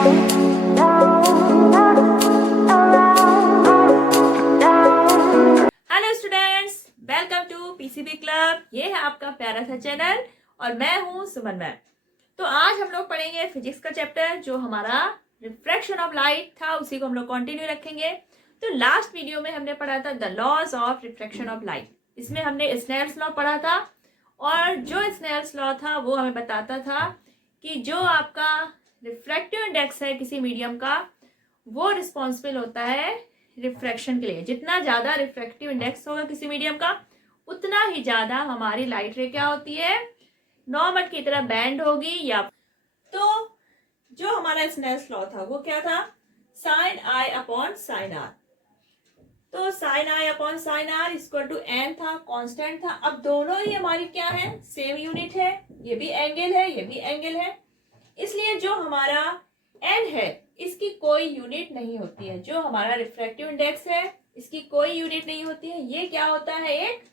Hello students, welcome to PCB club. ये है आपका प्यारा सा चैनल और मैं हूँ सुमन मैम। तो आज हम लोग पढ़ेंगे फिजिक्स का चैप्टर जो हमारा रिफ्रैक्शन ऑफ लाइट था, उसी को हम लोग कंटिन्यू रखेंगे। तो लास्ट वीडियो में हमने पढ़ा था the laws of refraction of light. इसमें हमने स्नेल्स लॉ पढ़ा था और जो स्नेल्स लॉ था वो हमें बताता था कि जो आपका रिफ्रैक्टिव इंडेक्स है किसी मीडियम का, वो रिस्पॉन्सिबल होता है रिफ्रैक्शन के लिए। जितना ज्यादा रिफ्रैक्टिव इंडेक्स होगा किसी मीडियम का, उतना ही ज्यादा हमारी लाइट रे क्या होती है, नॉर्मल की तरह बैंड होगी। या तो जो हमारा स्नेल्स लॉ था वो क्या था, sine I upon sine R. तो sine I upon sine R equal to N था, कांस्टेंट था। अब दोनों ही हमारी क्या है, सेम यूनिट है। ये भी एंगल है, ये भी एंगल है, इसलिए जो हमारा एन है इसकी कोई यूनिट नहीं होती है। जो हमारा रिफ्रैक्टिव इंडेक्स है इसकी कोई यूनिट नहीं होती है। ये क्या होता है, एक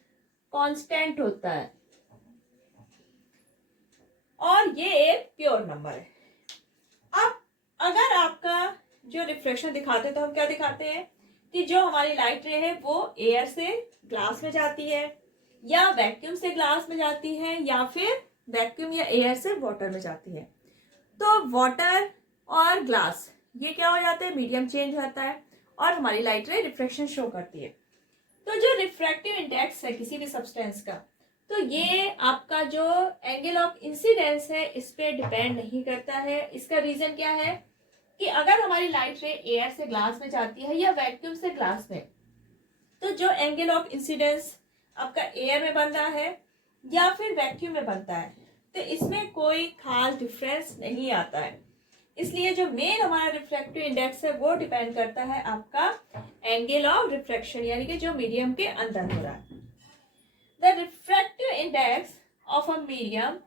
कांस्टेंट होता है और ये एक प्योर नंबर है। अब अगर आपका जो रिफ्लेक्शन दिखाते हैं तो हम क्या दिखाते हैं कि जो हमारी लाइट रे है वो एयर से ग्लास में जाती है, या वैक्यूम से ग्लास में जाती है, या फिर वैक्यूम या एयर से वाटर में जाती है। तो वाटर और ग्लास ये क्या हो जाता है, मीडियम चेंज होता है और हमारी लाइट रे रिफ्रैक्शन शो करती है। तो जो रिफ्रैक्टिव इंडेक्स है किसी भी सब्सटेंस का, तो ये आपका जो एंगल ऑफ इंसिडेंस है इस पे डिपेंड नहीं करता है। इसका रीजन क्या है कि अगर हमारी लाइट रे एयर से ग्लास में जाती है या वैक्यूम से ग्लास में, तो जो एंगल ऑफ इंसिडेंस आपका एयर में बन रहा है या फिर वैक्यूम में बनता है, तो इसमें कोई खास डिफरेंस नहीं आता है। इसलिए जो मेन हमारा रिफ्रैक्टिव इंडेक्स है वो डिपेंड करता है आपका एंगल ऑफ रिफ्रैक्शन, यानी कि जो मीडियम के अंदर हो रहा है। The refractive index of a medium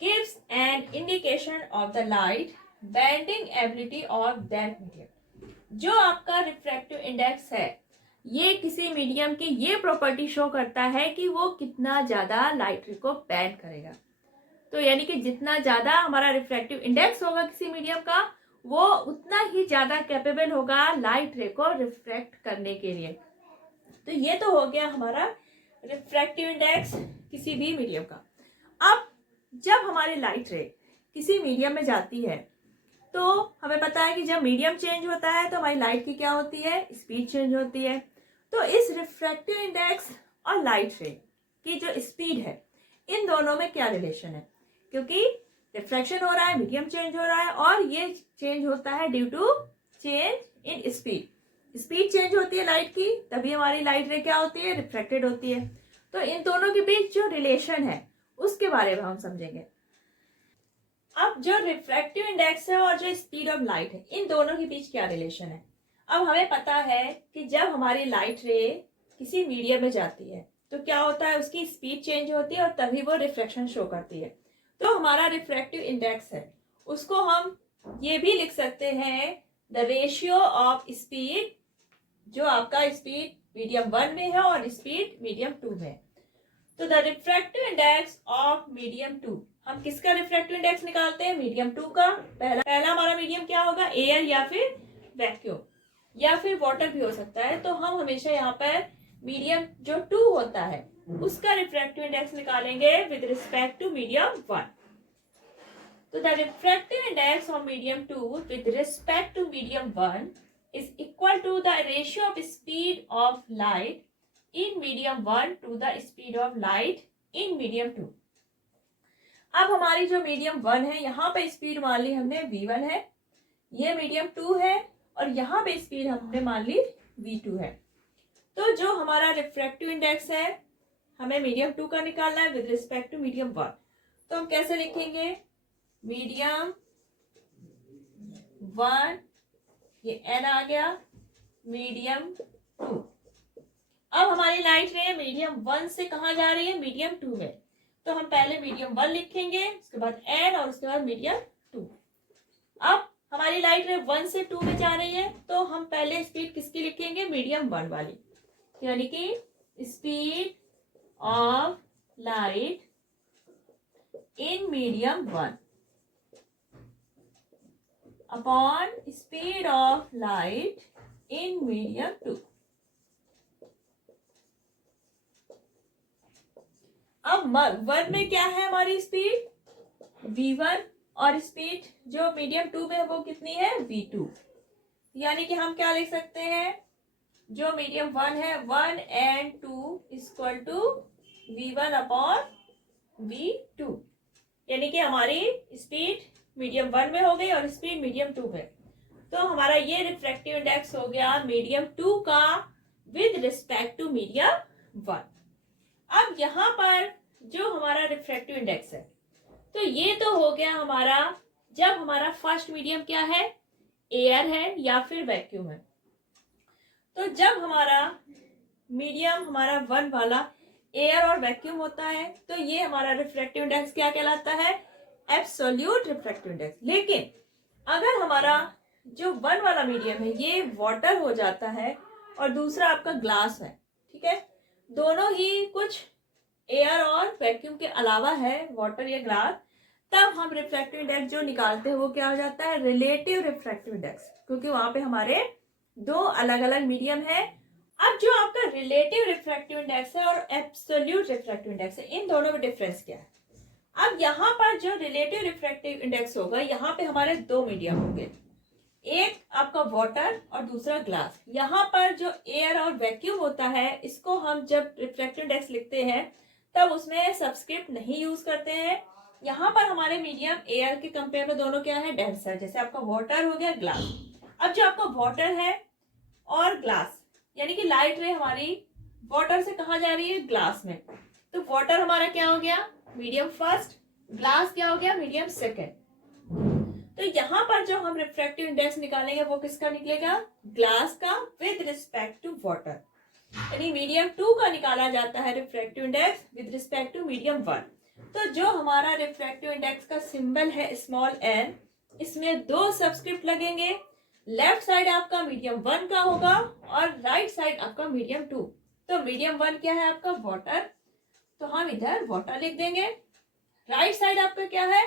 gives an indication of the light bending ability of that medium. जो आपका रिफ्रैक्टिव इंडेक्स है ये किसी मीडियम की ये प्रॉपर्टी शो करता है कि वो कितना ज्यादा लाइट रे को बेंड करेगा। तो यानी कि जितना ज्यादा हमारा रिफ्रैक्टिव इंडेक्स होगा किसी मीडियम का, वो उतना ही ज्यादा कैपेबल होगा लाइट रे को रिफ्रैक्ट करने के लिए। तो ये तो हो गया हमारा रिफ्रैक्टिव इंडेक्स किसी भी मीडियम का। अब जब हमारी लाइट रे किसी मीडियम में जाती है तो हमें पता है कि जब मीडियम चेंज होता है तो हमारी लाइट की क्या होती है, स्पीड चेंज होती है। तो इस रिफ्रैक्टिव इंडेक्स और लाइट रे की जो स्पीड है, इन दोनों में क्या रिलेशन है, क्योंकि रिफ्रैक्शन हो रहा है, मीडियम चेंज हो रहा है और ये चेंज होता है due to change in speed. Speed change होती है लाइट की, तभी हमारी लाइट रे क्या होती है, रिफ्रैक्टेड होती है। तो इन दोनों के बीच जो रिलेशन है उसके बारे में हम समझेंगे। अब जो रिफ्रैक्टिव इंडेक्स है और जो स्पीड ऑफ लाइट है, इन दोनों के बीच क्या रिलेशन है। अब हमें पता है कि जब हमारी लाइट रे किसी मीडियम में जाती है तो क्या होता है, उसकी स्पीड चेंज होती है और तभी वो रिफ्लेक्शन शो करती है। तो हमारा रिफ्रैक्टिव इंडेक्स है उसको हम ये भी लिख सकते हैं द रेशियो ऑफ स्पीड, जो आपका स्पीड मीडियम 1 में है और स्पीड मीडियम 2 में। तो the refractive index of medium 2, हम किसका रिफ्रैक्टिव इंडेक्स निकालते हैं, मीडियम 2 का। पहला हमारा मीडियम क्या होगा, एयर या फिर वैक्यूम या फिर वाटर भी हो सकता है। तो हम हमेशा यहाँ पर मीडियम जो 2 होता है उसका रिफ्रैक्टिव इंडेक्स निकालेंगे विद रिस्पेक्ट टू मीडियम 1। तो the refractive index of medium 2 with respect to medium 1 is equal to the ratio of speed of light in medium 1 to the speed of light in medium 2। अब हमारी जो medium 1 है, यहाँ पे speed मान ली हमने v1 है, ये मीडियम 2 है और यहाँ पे स्पीड हमने मान ली v2 है। तो जो हमारा रिफ्रैक्टिव इंडेक्स है हमें मीडियम 2 का निकालना है विद रिस्पेक्ट टू मीडियम 1। तो हम कैसे लिखेंगे, मीडियम 1, ये n आ गया, मीडियम 2। अब हमारी लाइट रे मीडियम 1 से कहाँ जा रही है, मीडियम 2 में। तो हम पहले मीडियम 1 लिखेंगे, उसके बाद n और उसके बाद मीडियम 2। अब हमारी लाइट रे 1 से 2 में जा रही है तो हम पहले स्पीड किसकी लिखेंगे, मीडियम 1 वाली, यानी कि speed of light in medium 1। Upon speed of light in medium 2। अब वन में क्या है हमारी स्पीड v1 और स्पीड जो मीडियम 2 में है वो कितनी है v2। यानी कि हम क्या लिख सकते हैं, जो मीडियम 1 है 1 and 2 equal to v1 upon v2। यानी कि हमारी स्पीड मीडियम 1 में हो गई और स्पीड मीडियम 2 में। तो हमारा ये रिफ्रैक्टिव इंडेक्स हो गया मीडियम 2 का विद रिस्पेक्ट टू मीडियम 1। अब यहाँ पर जो हमारा रिफ्रैक्टिव इंडेक्स है, तो ये तो हो गया हमारा जब हमारा फर्स्ट मीडियम क्या है, एयर है या फिर वैक्यूम है। तो जब हमारा मीडियम हमारा 1 वाला एयर और वैक्यूम होता है तो ये हमारा रिफ्रैक्टिव इंडेक्स क्या कहलाता है, एब्सोल्यूट रिफ्रैक्टिव इंडेक्स। लेकिन अगर हमारा जो 1 वाला मीडियम है ये वाटर हो जाता है और दूसरा आपका ग्लास है, ठीक है, दोनों ही कुछ एयर और वैक्यूम के अलावा है, वाटर या ग्लास, तब हम रिफ्रैक्टिव इंडेक्स जो निकालते हैं वो क्या हो जाता है, रिलेटिव रिफ्रैक्टिव इंडेक्स, क्योंकि वहां पे हमारे दो अलग अलग मीडियम है। अब जो आपका रिलेटिव रिफ्रैक्टिव इंडेक्स है और एब्सोल्यूट रिफ्रैक्टिव इंडेक्स है, इन दोनों में डिफरेंस क्या है। अब यहाँ पर जो रिलेटिव रिफ्रैक्टिव इंडेक्स होगा, यहाँ पे हमारे दो मीडियम होंगे, एक आपका वाटर और दूसरा ग्लास। यहाँ पर जो एयर और वैक्यूम होता है, इसको हम जब रिफ्रैक्टिव इंडेक्स लिखते हैं तब उसमें सबस्क्रिप्ट नहीं यूज करते हैं। यहाँ पर हमारे मीडियम एयर के कंपेयर में दोनों क्या है, डेंसर, जैसे आपका वाटर हो गया, ग्लास। अब जो आपका वाटर है और ग्लास, यानी कि लाइट रे हमारी वाटर से कहाँ जा रही है, ग्लास में, तो वाटर हमारा क्या हो गया, मीडियम फर्स्ट, ग्लास क्या हो गया, मीडियम सेकेंड। तो यहाँ पर जो हम रिफ्रैक्टिव इंडेक्स निकालेंगे वो किसका निकलेगा, ग्लास का विद रिस्पेक्ट टू वाटर। यानी मीडियम 2 का निकाला जाता है refractive index with respect to medium 1। तो जो हमारा रिफ्रैक्टिव इंडेक्स का सिंबल है स्मॉल n, इसमें दो सबस्क्रिप्ट लगेंगे, लेफ्ट साइड आपका मीडियम 1 का होगा और राइट साइड आपका मीडियम 2। तो मीडियम 1 क्या है आपका, वाटर, तो हम इधर वाटर लिख देंगे। राइट साइड आपका क्या है,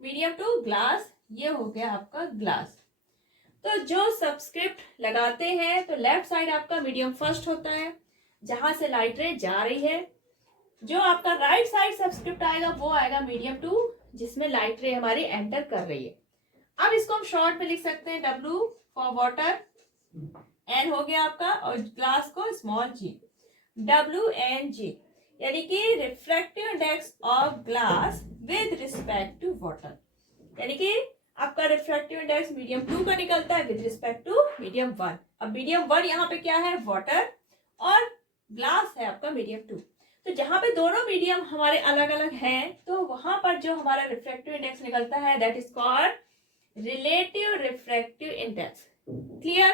मीडियम 2 ग्लास, ये हो गया आपका ग्लास। तो जो सबस्क्रिप्ट लगाते हैं तो लेफ्ट साइड आपका मीडियम फर्स्ट होता है जहां से लाइट रे जा रही है, जो आपका राइट साइड सबस्क्रिप्ट आएगा वो आएगा मीडियम 2 जिसमें लाइट रे हमारी एंटर कर रही है। अब इसको हम शॉर्ट में लिख सकते हैं W फॉर वाटर, N हो गया आपका, और ग्लास को स्मॉल g, WNG, यानी कि refractive index of glass with respect to water. यानी कि आपका रिफ्रैक्टिव इंडेक्स मीडियम 2 का निकलता है विद रिस्पेक्ट टू मीडियम 1। अब मीडियम 1 यहाँ पे क्या है, वाटर, और ग्लास है आपका मीडियम 2। तो जहां पे दोनों मीडियम हमारे अलग अलग हैं तो वहां पर जो हमारा रिफ्रैक्टिव इंडेक्स निकलता है that is called relative refractive index. Clear.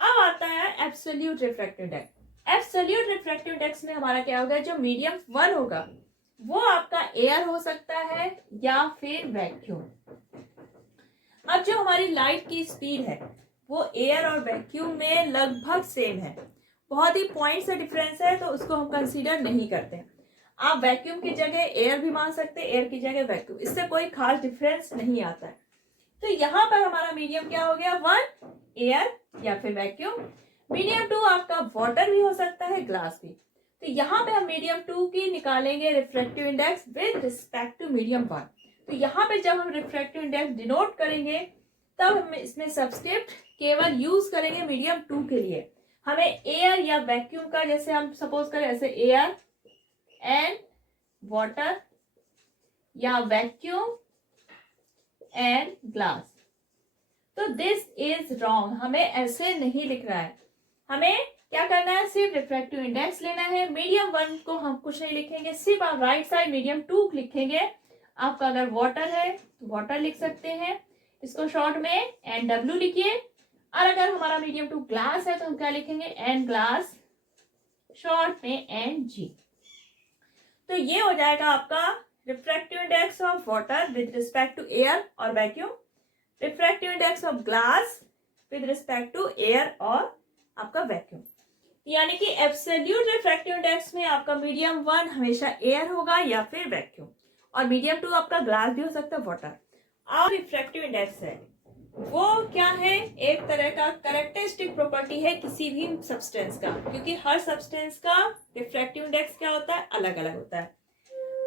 अब आता है absolute refractive index. Absolute refractive index में हमारा क्या होगा, जो मीडियम 1 होगा वो आपका एयर हो सकता है या फिर वैक्यूम। अब जो हमारी लाइट की स्पीड है वो एयर और वैक्यूम में लगभग सेम है, बहुत ही पॉइंट से डिफरेंस है तो उसको हम कंसीडर नहीं करते। आप वैक्यूम की जगह एयर भी मान सकते हैं, एयर की जगह वैक्यूम, इससे कोई खास डिफरेंस नहीं आता है। तो यहाँ पर हमारा मीडियम क्या हो गया, 1 एयर या फिर वैक्यूम, मीडियम 2 आपका वाटर भी हो सकता है, ग्लास भी। तो यहाँ पे हम मीडियम 2 की निकालेंगे refractive index with respect to medium 1। तो यहाँ पे जब हम रिफ्रैक्टिव इंडेक्स डिनोट करेंगे तब हम इसमें सबस्क्रिप्ट केवल यूज करेंगे मीडियम 2 के लिए। हमें एयर या वैक्यूम का, जैसे हम सपोज करें ऐसे एयर एंड वाटर या वैक्यूम एंड ग्लास, तो दिस इज रॉन्ग, हमें ऐसे नहीं लिख रहा है। हमें क्या करना है, सिर्फ रिफ्रैक्टिव इंडेक्स लेना है। मीडियम 1 को हम कुछ नहीं लिखेंगे, सिर्फ आप राइट साइड मीडियम 2 लिखेंगे। आपका अगर वाटर है तो वाटर लिख सकते हैं, इसको शॉर्ट में NW लिखिए। और अगर हमारा मीडियम 2 ग्लास है तो हम क्या लिखेंगे, N ग्लास, शॉर्ट में NG। तो ये हो जाएगा आपका refractive index of water with respect to air और vacuum, refractive index of glass with respect to air और आपका वैक्यूम। यानी कि एब्सोल्यूट रिफ्रैक्टिव इंडेक्स में आपका मीडियम 1 हमेशा एयर होगा या फिर वैक्यूम, और मीडियम 2 आपका ग्लास भी हो सकता है, वाटर। और रिफ्रैक्टिव इंडेक्स है वो क्या है, एक तरह का कैरेक्टरिस्टिक प्रॉपर्टी है किसी भी सब्सटेंस का, क्योंकि हर सब्सटेंस का रिफ्रैक्टिव इंडेक्स क्या होता है, अलग अलग होता है।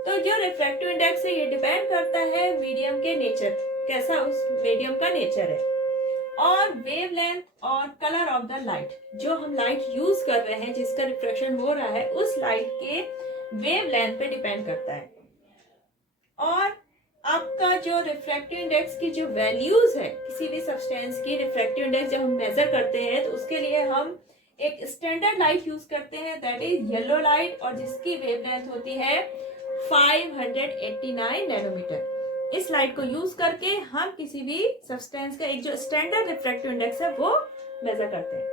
तो जो रिफ्रैक्टिव इंडेक्स है ये डिपेंड करता है मीडियम के नेचर, कैसा उस मीडियम का नेचर है, और वेवलेंथ और कलर ऑफ द लाइट। जो हम लाइट यूज कर रहे हैं, जिसका रिफ्लेक्शन हो रहा है, उस लाइट के वेवलेंथ पे डिपेंड करता है। और आपका जो रिफ्रैक्टिव इंडेक्स की जो वैल्यूज है किसी भी सब्सटेंस की, रिफ्रैक्टिव इंडेक्स जब हम मेजर करते हैं तो उसके लिए हम एक स्टैंडर्ड लाइट यूज करते हैं, दैट इज येलो लाइट, और जिसकी वेवलेंथ होती है 589 नैनोमीटर। इस लाइट को यूज करके हम किसी भी सब्सटेंस का एक जो स्टैंडर्ड रिफ्रैक्टिव इंडेक्स है वो मेजर करते हैं।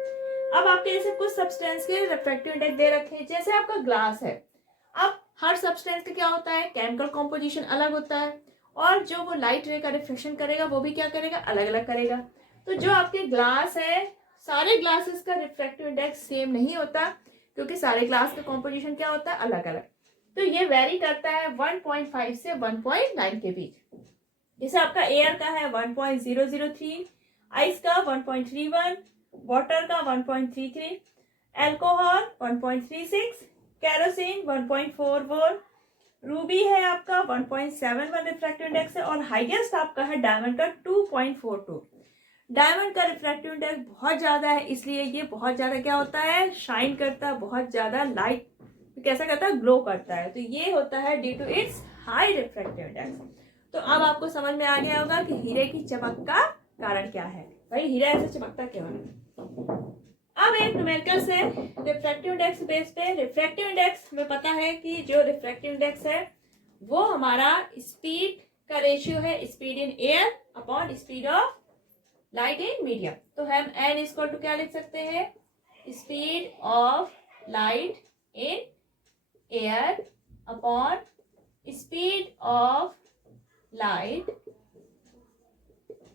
अब आपके जैसे कुछ सब्सटेंस के रिफ्रैक्टिव इंडेक्स दे रखे हैं, जैसे आपका ग्लास है। अब हर सब्सटेंस का क्या होता है, केमिकल कॉम्पोजिशन अलग होता है, और जो वो लाइट रे का रिफ्लेक्शन करेगा वो भी क्या करेगा, अलग अलग करेगा। तो जो आपके ग्लास है, सारे ग्लासेस का रिफ्रैक्टिव इंडेक्स सेम नहीं होता, क्योंकि सारे ग्लास का कॉम्पोजिशन क्या होता है, अलग अलग। तो ये वेरी करता है 1.5 से 1.9 के बीच। जैसे आपका एयर का है 1.003, आइस का 1.31, वाटर का 1.33, एल्कोहल 1.36, केरोसिन 1.44, रूबी है आपका 1.71 रिफ्रैक्टिव इंडेक्स है, और हाईएस्ट आपका है डायमंड का 2.42। डायमंड का रिफ्रैक्टिव इंडेक्स बहुत ज्यादा है, इसलिए ये बहुत ज्यादा क्या होता है, शाइन करता है, बहुत ज्यादा लाइट कैसा करता है, ग्लो करता है। तो ये होता है due to its high refractive index. तो अब आपको समझ में आ गया होगा कि हीरे की चमक का कारण क्या है, भाई हीरा ऐसे चमकता क्यों है। अब एक न्यूमेरिकल से रिफ्रैक्टिव इंडेक्स बेस पे, रिफ्रैक्टिव इंडेक्स में पता है कि जो रिफ्रैक्टिव इंडेक्स है वो हमारा स्पीड का रेशियो है, speed in air upon speed of light in medium. तो हम एन इक्वल टू क्या लिख सकते हैं, speed of light in air upon speed of light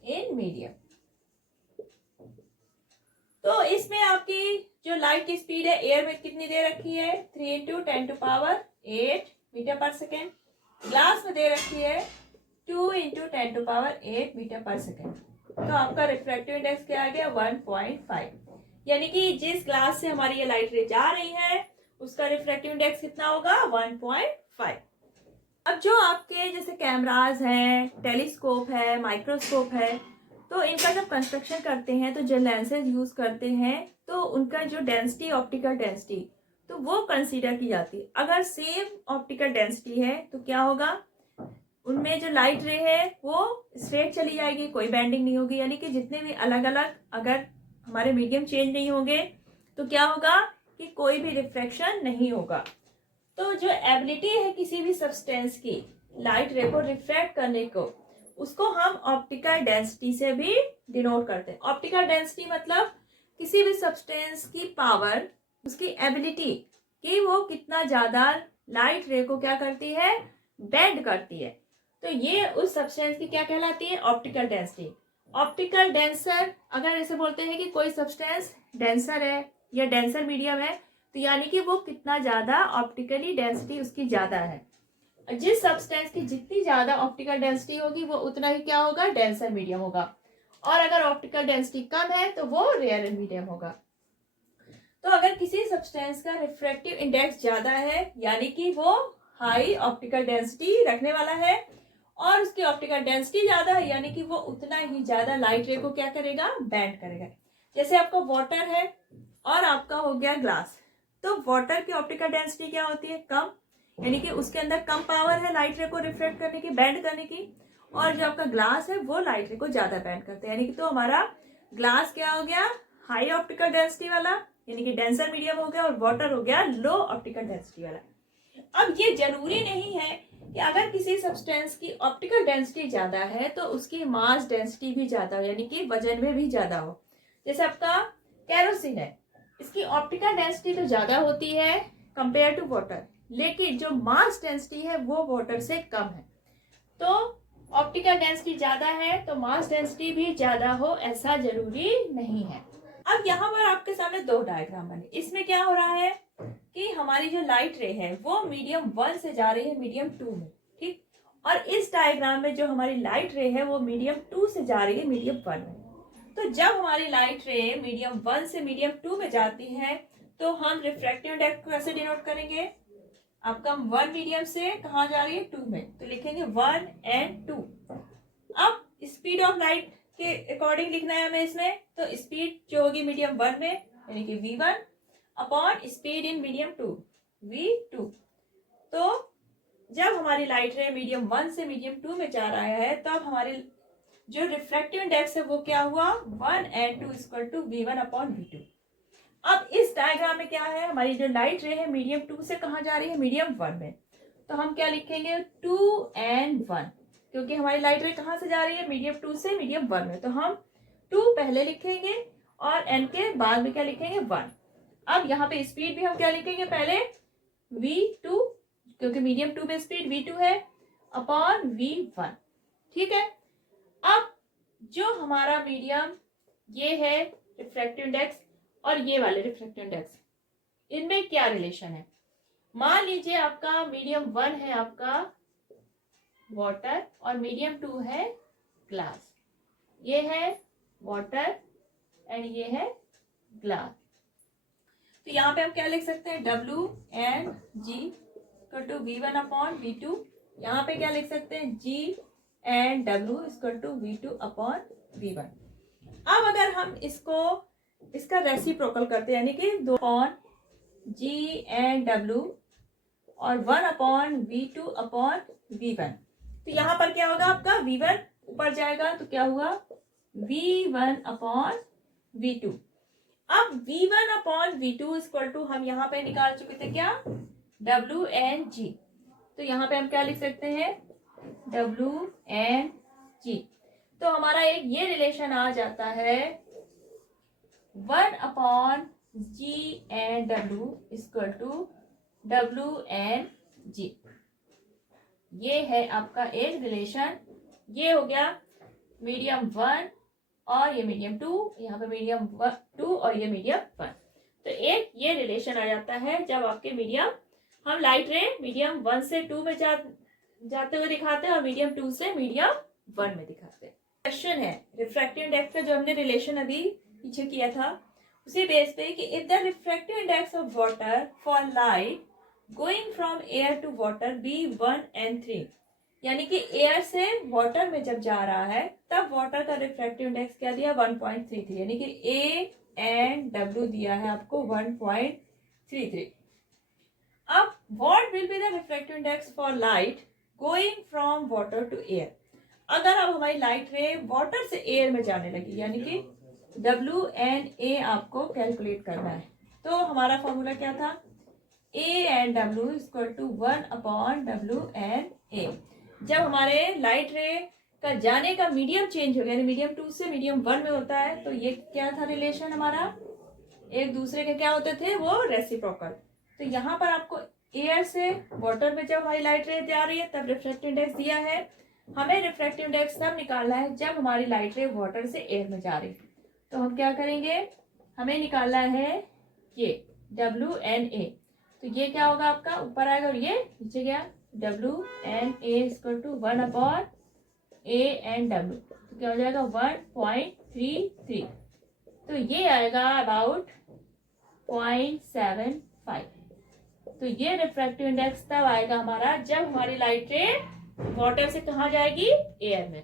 in medium. तो इसमें आपकी जो लाइट की स्पीड है एयर में कितनी दे रखी है, 3 इंटू 10⁸ मीटर पर सेकेंड। ग्लास में दे रखी है 2 इंटू 10⁸ मीटर पर सेकेंड। तो आपका रिफ्रैक्टिव इंडेक्स क्या आ गया, 1.5। यानी कि जिस ग्लास से हमारी ये लाइट रे जा रही है उसका रिफ्रैक्टिव इंडेक्स कितना होगा, 1.5। अब जो आपके जैसे कैमराज हैं, टेलीस्कोप है, माइक्रोस्कोप है, तो इनका जब कंस्ट्रक्शन करते हैं तो जो लेंसेज यूज करते हैं तो उनका जो डेंसिटी, ऑप्टिकल डेंसिटी, तो वो कंसीडर की जाती है। अगर सेम ऑप्टिकल डेंसिटी है तो क्या होगा, उनमें जो लाइट रे है वो स्ट्रेट चली जाएगी, कोई बेंडिंग नहीं होगी। यानी कि जितने भी अलग अलग अगर हमारे मीडियम चेंज नहीं होंगे तो क्या होगा कि कोई भी रिफ्रैक्शन नहीं होगा। तो जो एबिलिटी है किसी भी सब्सटेंस की लाइट रे को रिफ्रैक्ट करने को, उसको हम ऑप्टिकल डेंसिटी से भी डिनोट करते हैं। ऑप्टिकल डेंसिटी मतलब किसी भी सब्सटेंस की पावर, उसकी एबिलिटी कि वो कितना ज्यादा लाइट रे को क्या करती है, बेंड करती है। तो ये उस सब्सटेंस की क्या कहलाती है, ऑप्टिकल डेंसिटी। ऑप्टिकल डेंसर, अगर ऐसे बोलते हैं कि कोई सब्सटेंस डेंसर है या डेंसर मीडियम है, तो यानी कि वो कितना ज्यादा ऑप्टिकली डेंसिटी उसकी ज्यादा है। जिस सब्सटेंस की जितनी ज्यादा ऑप्टिकल डेंसिटी होगी वो उतना ही क्या होगा, डेंसर मीडियम होगा, और अगर ऑप्टिकल डेंसिटी कम है तो वो रेयर मीडियम होगा। तो अगर किसी सब्सटेंस का रिफ्रैक्टिव इंडेक्स ज्यादा है यानी कि वो हाई ऑप्टिकल डेंसिटी रखने वाला है, और उसकी ऑप्टिकल डेंसिटी ज्यादा है यानी कि वो उतना ही ज्यादा लाइट रे को क्या करेगा, बैंड करेगा। जैसे आपका वाटर है और आपका हो गया ग्लास, तो वाटर की ऑप्टिकल डेंसिटी क्या होती है, कम, यानी कि उसके अंदर कम पावर है लाइट रे को रिफ्लेक्ट करने की, बैंड करने की, और जो आपका ग्लास है वो लाइट रे को ज्यादा बैंड करते हैं। यानी कि तो हमारा ग्लास क्या हो गया, हाई ऑप्टिकल डेंसिटी वाला, यानी कि डेंसर मीडियम हो गया, और वाटर हो गया लो ऑप्टिकल डेंसिटी वाला। अब ये जरूरी नहीं है कि अगर किसी सब्सटेंस की ऑप्टिकल डेंसिटी ज्यादा है तो उसकी मास डेंसिटी भी ज्यादा हो, यानी कि वजन में भी ज्यादा हो। जैसे आपका केरोसिन है, इसकी ऑप्टिकल डेंसिटी तो ज्यादा होती है कंपेयर टू वाटर, लेकिन जो मास डेंसिटी है वो वाटर से कम है। तो ऑप्टिकल डेंसिटी ज्यादा है तो मास डेंसिटी भी ज्यादा हो, ऐसा जरूरी नहीं है। अब यहाँ पर आपके सामने दो डायग्राम बने, इसमें क्या हो रहा है कि हमारी जो लाइट रे है वो मीडियम 1 से जा रही है मीडियम 2 में, ठीक, और इस डायग्राम में जो हमारी लाइट रे है वो मीडियम 2 से जा रही है मीडियम 1 में। तो जब हमारी लाइट रे मीडियम 1 से मीडियम 2 में जाती है तो हम रिफ्रैक्टिव इंडेक्स को कैसे डिनोट करेंगे? आपका 1 मीडियम से कहाँ जा रही है? 2 में, तो लिखेंगे 1 and 2। अब स्पीड ऑफ लाइट के अकॉर्डिंग लिखना है हमें इसमें, तो स्पीड जो होगी मीडियम 1 में यानी कि v1 upon speed in medium 2 v2। तो जब हमारी लाइट रे मीडियम 1 से मीडियम 2 में जा रहा है तब हमारी जो रिफ्रैक्टिव इंडेक्स है वो क्या हुआ? 1 and 2 equal to v1 upon v2। अब इस डायग्राम में क्या है, हमारी जो लाइट रे है मीडियम 2 से कहाँ जा रही है? मीडियम 1 में। तो हम क्या लिखेंगे? 2 and 1, क्योंकि हमारी लाइट रे कहाँ से जा रही है? मीडियम 2 से मीडियम 1 में। तो हम 2 पहले लिखेंगे और n के बाद में क्या लिखेंगे? 1। अब यहाँ पे स्पीड भी हम क्या लिखेंगे? पहले v2, क्योंकि मीडियम 2 में स्पीड v2 है, अपॉन v1। ठीक है। अब जो हमारा मीडियम ये है रिफ्रैक्टिव इंडेक्स और ये वाले रिफ्रैक्टिव इंडेक्स, इनमें क्या रिलेशन है? मान लीजिए आपका मीडियम 1 है आपका वाटर और मीडियम 2 है ग्लास। ये है वाटर एंड ये है ग्लास। तो यहाँ पे हम क्या लिख सकते हैं? W and G equal to v1 upon v2। यहाँ पे क्या लिख सकते हैं? G and W equal to v2 upon v1। अब अगर हम इसका रेसिप्रोकल करते हैं यानी कि 2 अपॉन G and W और 1 अपॉन v2 अपॉन v1, तो यहाँ पर क्या होगा? आपका v1 ऊपर जाएगा तो क्या हुआ? v1 upon v2। अब v1 upon v2 equal to हम यहाँ पे निकाल चुके थे क्या? W and G। तो यहाँ पे हम क्या लिख सकते हैं? W and G। तो हमारा एक ये रिलेशन आ जाता है 1 upon G and W equal to W and G। ये है आपका एक रिलेशन। ये हो गया मीडियम 1 और ये मीडियम 2, यहाँ पे मीडियम 2 और ये मीडियम 1। तो एक ये रिलेशन आ जाता है जब आपके मीडियम, हम लाइट रे मीडियम 1 से 2 में जाते हुए दिखाते हैं और मीडियम 2 से मीडियम 1 में दिखाते हैं। क्वेश्चन है रिफ्रैक्टिव इंडेक्स का, जो हमने रिलेशन अभी पीछे किया था उसी बेस पे कि if the refractive index of water for light going from air to water be 1 and 3, यानी कि एयर से वाटर में जब जा रहा है तब वाटर का रिफ्रैक्टिव इंडेक्स क्या दिया? 1.33, यानी कि A and W दिया है आपको 1.33। अब what will be the refractive index for light going from water to air? अगर अब हमारी लाइट रे वाटर से एयर में जाने लगी यानी कि W and A आपको कैलकुलेट करना है। तो हमारा फॉर्मूला क्या था? A and W equal to 1 upon W and A। जब हमारे लाइट रे का जाने का मीडियम चेंज हो गया, यानी मीडियम 2 से मीडियम 1 में होता है, तो ये क्या था रिलेशन हमारा? एक दूसरे के क्या होते थे? वो रेसिप्रोकल। तो यहाँ पर आपको एयर से वाटर में जब हमारी लाइट रे जा रही है तब रिफ्रैक्टिव इंडेक्स दिया है। हमें रिफ्रैक्टिव इंडेक्स तब निकालना है जब हमारी लाइट रे वाटर से एयर में जा रही है। तो हम क्या करेंगे? हमें निकालना है ये W and A। तो ये क्या होगा? आपका ऊपर आएगा और ये नीचे गया। W and A equal to 1 upon A and W, तो क्या हो जाएगा? 1.33। तो ये आएगा अबाउट 0.75। तो ये रिफ्रैक्टिव इंडेक्स तब आएगा हमारा जब हमारी लाइट रे वाटर से कहाँ जाएगी? एयर में।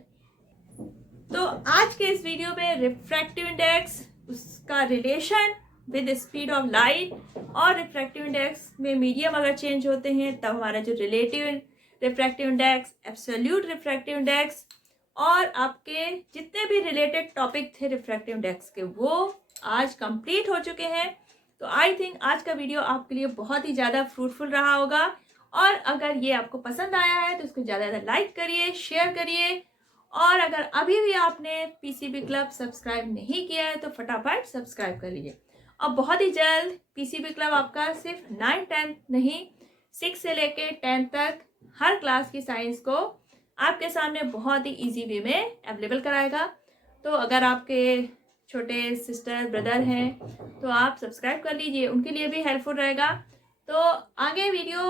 तो आज के इस वीडियो में रिफ्रैक्टिव इंडेक्स, उसका relation with speed of light और रिफ्रैक्टिव इंडेक्स में मीडियम अगर चेंज होते हैं तब हमारा जो relative refractive index, absolute refractive index और आपके जितने भी रिलेटेड टॉपिक थे रिफ्रैक्टिव इंडेक्स के, वो आज कंप्लीट हो चुके हैं। तो आई थिंक आज का वीडियो आपके लिए बहुत ही ज़्यादा फ्रूटफुल रहा होगा। और अगर ये आपको पसंद आया है तो इसको ज़्यादा ज़्यादा लाइक करिए, शेयर करिए। और अगर अभी भी आपने पीसीबी क्लब सब्सक्राइब नहीं किया है तो फटाफट सब्सक्राइब कर लीजिए। और बहुत ही जल्द पीसीबी क्लब आपका सिर्फ 9, 10 नहीं, 6 से लेके 10 तक हर क्लास की साइंस को आपके सामने बहुत ही इजी वे में अवेलेबल कराएगा। तो अगर आपके छोटे सिस्टर ब्रदर हैं तो आप सब्सक्राइब कर लीजिए, उनके लिए भी हेल्पफुल रहेगा। तो आगे वीडियो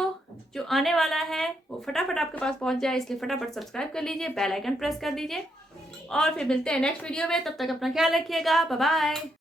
जो आने वाला है वो फटाफट आपके पास पहुंच जाए, इसलिए फटाफट सब्सक्राइब कर लीजिए, बेल आइकन प्रेस कर दीजिए और फिर मिलते हैं नेक्स्ट वीडियो में। तब तक अपना ख्याल रखिएगा। Bye bye.